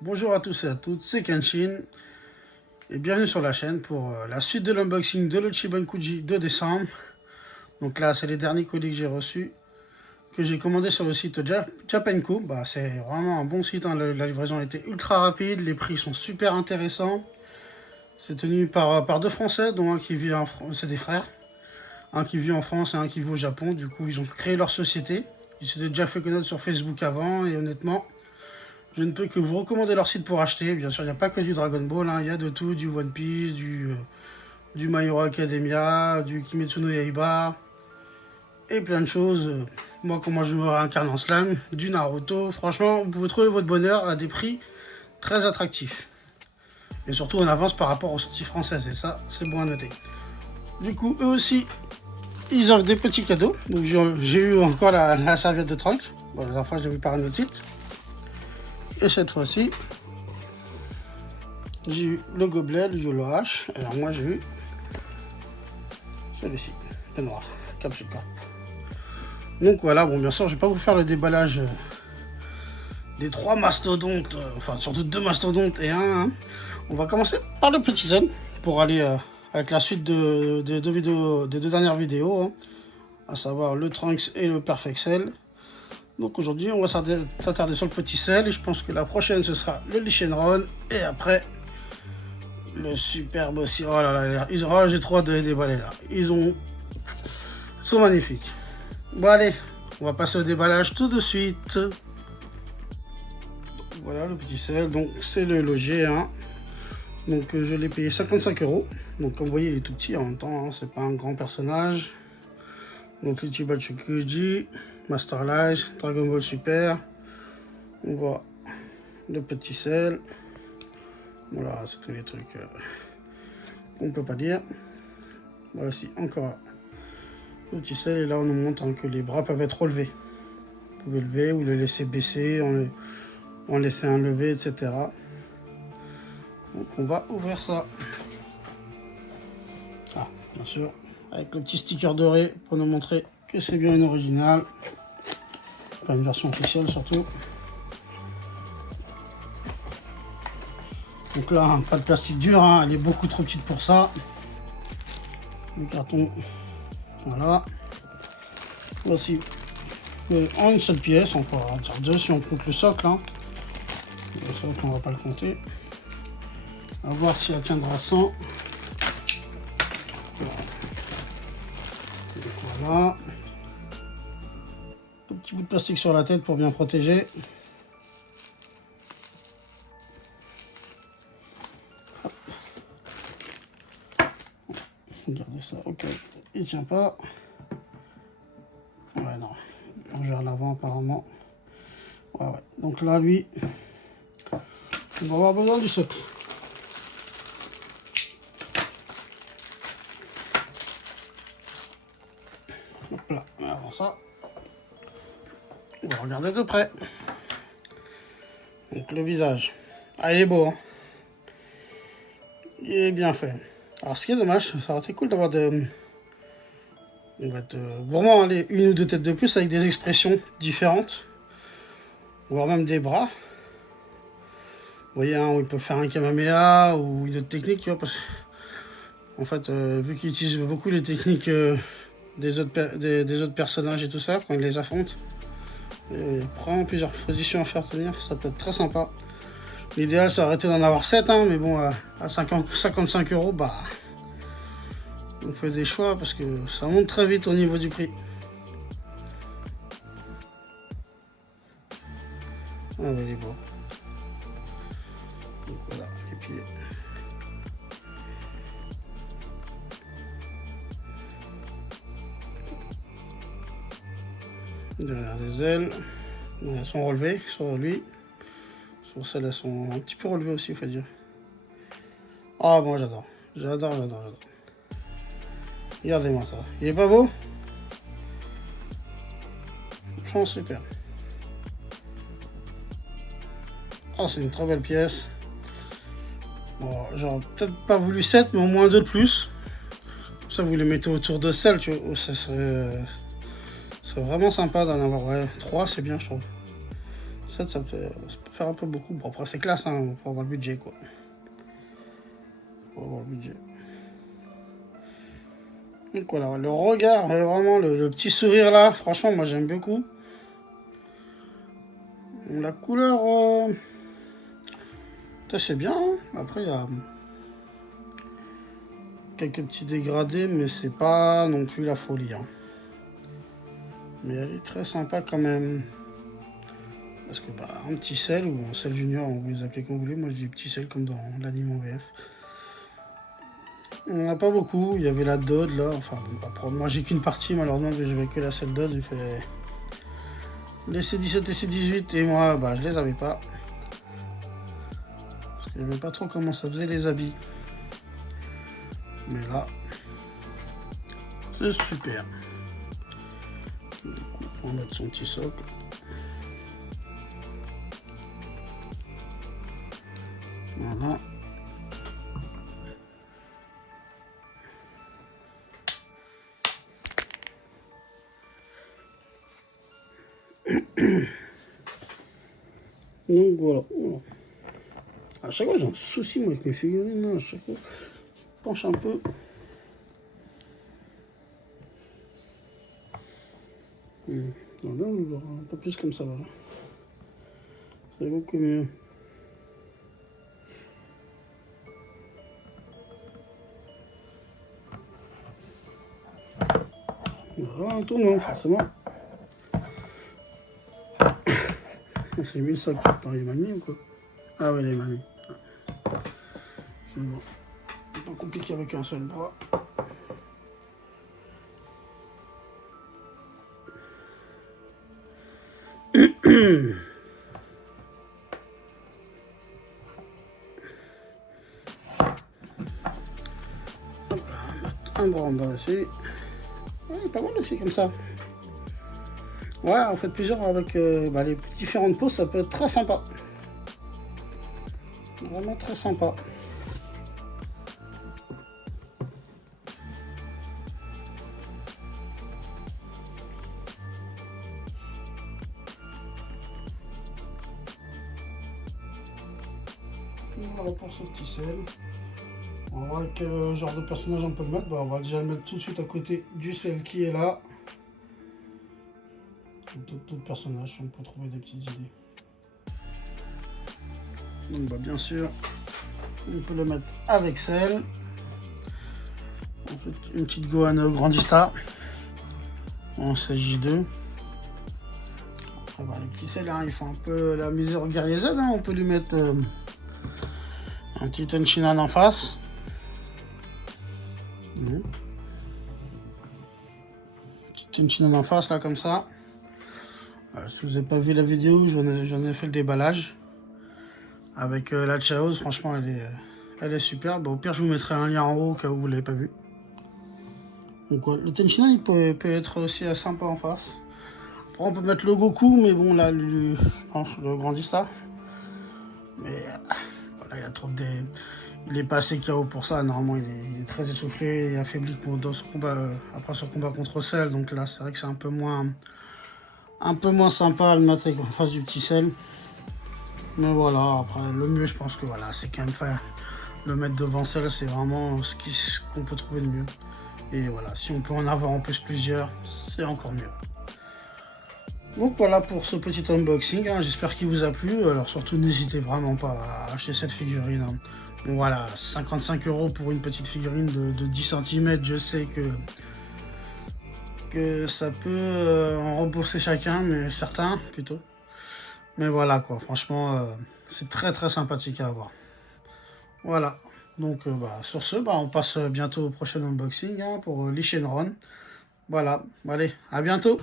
Bonjour à tous et à toutes, c'est Kenshin et bienvenue sur la chaîne pour la suite de l'unboxing de l'Ichiban Kuji de décembre. Donc là, c'est les derniers colis que j'ai reçus, que j'ai commandés sur le site Japanco. C'est vraiment un bon site, hein. La livraison a été ultra rapide, les prix sont super intéressants. C'est tenu par deux Français, dont un qui vit en France, c'est des frères. Un qui vit en France et un qui vit au Japon. Du coup, ils ont créé leur société. Ils s'étaient déjà fait connaître sur Facebook avant et honnêtement, je ne peux que vous recommander leur site pour acheter. Bien sûr, il n'y a pas que du Dragon Ball, hein. Il y a de tout, du One Piece, du My Hero Academia, du Kimetsu no Yaiba, et plein de choses. Moi, comment je me réincarne en slam, du Naruto. Franchement, vous pouvez trouver votre bonheur à des prix très attractifs. Et surtout en avance par rapport aux sorties françaises, et ça, c'est bon à noter. Du coup, eux aussi, ils offrent des petits cadeaux. Donc j'ai eu encore la serviette de Trunks. Bon, la dernière fois, je l'ai vu par un autre site. Et cette fois-ci, j'ai eu le gobelet, le YOLO H. Alors moi, j'ai eu celui-ci, le noir, Capsule Corp. Donc voilà, bon, bien sûr, je vais pas vous faire le déballage des trois mastodontes, enfin surtout deux mastodontes et un. Hein. On va commencer par le petit zen pour aller avec la suite des deux dernières vidéos, hein, à savoir le Trunks et le Perfect Cell. Donc aujourd'hui, on va s'attarder sur le petit Cell et je pense que la prochaine ce sera le Lee Shenron et après le superbe aussi. Oh là là, j'ai trop hâte de les déballer là. Ils sont magnifiques. Bon allez, on va passer au déballage tout de suite. Voilà le petit Cell, donc c'est le loger, hein. Donc je l'ai payé 55 €. Donc comme vous voyez, il est tout petit en même temps, hein, c'est pas un grand personnage. Donc l'Ichiban Kuji, Master Light, Dragon Ball Super. On voit le petit Cell. Voilà, c'est tous les trucs qu'on peut pas dire. Voici encore le petit Cell. Et là, on nous montre, hein, que les bras peuvent être relevés. Vous pouvez lever ou le laisser baisser, en laisser un lever, etc. Donc on va ouvrir ça. Ah, bien sûr, avec le petit sticker doré pour nous montrer que c'est bien une originale. Pas une version officielle surtout. Donc là, hein, pas de plastique dur, hein, elle est beaucoup trop petite pour ça. Le carton, voilà. Voici en une seule pièce, on va dire deux si on compte le socle. Hein. Le socle, on va pas le compter. On va voir si elle tiendra sans. Voilà. Un petit bout de plastique sur la tête pour bien protéger. Regardez ça, ok, il tient pas. Ouais, non, on gère l'avant apparemment. Ouais, ouais, donc là, lui, on va avoir besoin du socle. Hop là, avant ça, on va regarder de près. Donc le visage, ah, il est beau, hein. Il est bien fait. Alors ce qui est dommage, ça aurait été cool d'avoir de... On va être gourmand, aller une ou deux têtes de plus avec des expressions différentes, voire même des bras. Vous voyez, hein, où il peut faire un Kamehameha ou une autre technique, tu vois, parce que, en fait, vu qu'il utilise beaucoup les techniques des autres personnages et tout ça, quand il les affronte, il prend plusieurs positions à faire tenir, ça peut être très sympa. L'idéal, ça aurait été d'en avoir 7, hein, mais bon, à 55 €, bah, on fait des choix parce que ça monte très vite au niveau du prix. Ah, bah, il est beau. Donc voilà, les pieds. Derrière les ailes, elles sont relevées sur lui. Sur celles, elles sont un petit peu relevées aussi, il faut dire. Ah, moi j'adore. J'adore. Regardez-moi ça. Il est pas beau? Franchement, super. Ah, c'est une très belle pièce. Bon, j'aurais peut-être pas voulu 7, mais au moins 2 de plus. Comme ça, vous les mettez autour de celle, tu vois. Ça serait vraiment sympa d'en avoir. Ouais, 3, c'est bien, je trouve. Ça peut faire un peu beaucoup. Bon, après, c'est classe, hein, faut avoir le budget, quoi. Faut avoir le budget. Donc voilà, le regard, vraiment, le petit sourire là, franchement, moi j'aime beaucoup. La couleur, c'est bien, hein. Après, il y a quelques petits dégradés, mais c'est pas non plus la folie, hein. Mais elle est très sympa quand même. Parce que, bah, un petit sel ou un sel junior, vous les appelez comme vous voulez. Moi, je dis petit sel comme dans l'anime en VF. On n'a pas beaucoup. Il y avait la Dodd là. Enfin, bon, moi, j'ai qu'une partie, malheureusement, que j'avais que la seule Dodd. Il fallait les C17 et C18. Et moi, bah, je les avais pas. Parce que j'aimais pas trop comment ça faisait les habits. Mais là, c'est super. Du coup, on va mettre son petit socle. Voilà. Donc voilà. À chaque fois j'ai un souci moi avec mes figurines. À chaque fois, je penche un peu. On va vouloir un peu plus comme ça, voilà. C'est beaucoup mieux. Voilà, un tournant, forcément. J'ai mis le socle, pourtant il est mal mis ou quoi? Ah ouais, il est mal mis. C'est bon. C'est pas compliqué avec un seul bras. Un bras en bas aussi. Ouais, pas mal aussi comme ça. Ouais, en fait plusieurs avec les différentes poses, ça peut être très sympa. Vraiment très sympa. Voilà pour ce petit sel. On va voir quel genre de personnage on peut le mettre. Bah, on va déjà le mettre tout de suite à côté du sel qui est là. D'autres personnages, on peut trouver des petites idées. Donc bah, bien sûr, on peut le mettre avec sel. On fait une petite Gohan Grandista en SJ2. Les petits sels, hein, ils font un peu la mesure guerrier Z. Hein. On peut lui mettre un petit Tenshinhan en face. Petit Tenshinhan en face, là, comme ça. Si vous n'avez pas vu la vidéo, j'en ai fait le déballage. Avec la Chaos, franchement, elle est super. Bah, au pire, je vous mettrai un lien en haut au cas où vous ne l'avez pas vu. Donc, le Tenshinhan, il peut être aussi sympa en face. Après, on peut mettre le Goku, mais bon, là, je pense, le Grandista. Mais voilà, il a trop de... Il est pas assez KO pour ça. Normalement, il est très essoufflé et affaibli dans ce combat, après ce combat contre Cell. Donc là, c'est vrai que c'est un peu moins sympa à le mettre en face du petit Cell. Mais voilà, après, le mieux, je pense que voilà, c'est quand même faire le mettre devant Cell, c'est vraiment ce qu'on peut trouver de mieux. Et voilà, si on peut en avoir en plus plusieurs, c'est encore mieux. Donc voilà pour ce petit unboxing, hein. J'espère qu'il vous a plu. Alors surtout, n'hésitez vraiment pas à acheter cette figurine, hein. Bon voilà, 55 € pour une petite figurine de 10 cm, je sais que ça peut en rembourser chacun, mais certains plutôt. Mais voilà quoi, franchement, c'est très très sympathique à avoir. Voilà, donc sur ce, on passe bientôt au prochain unboxing, hein, pour Lee Shenron. Voilà, allez, à bientôt.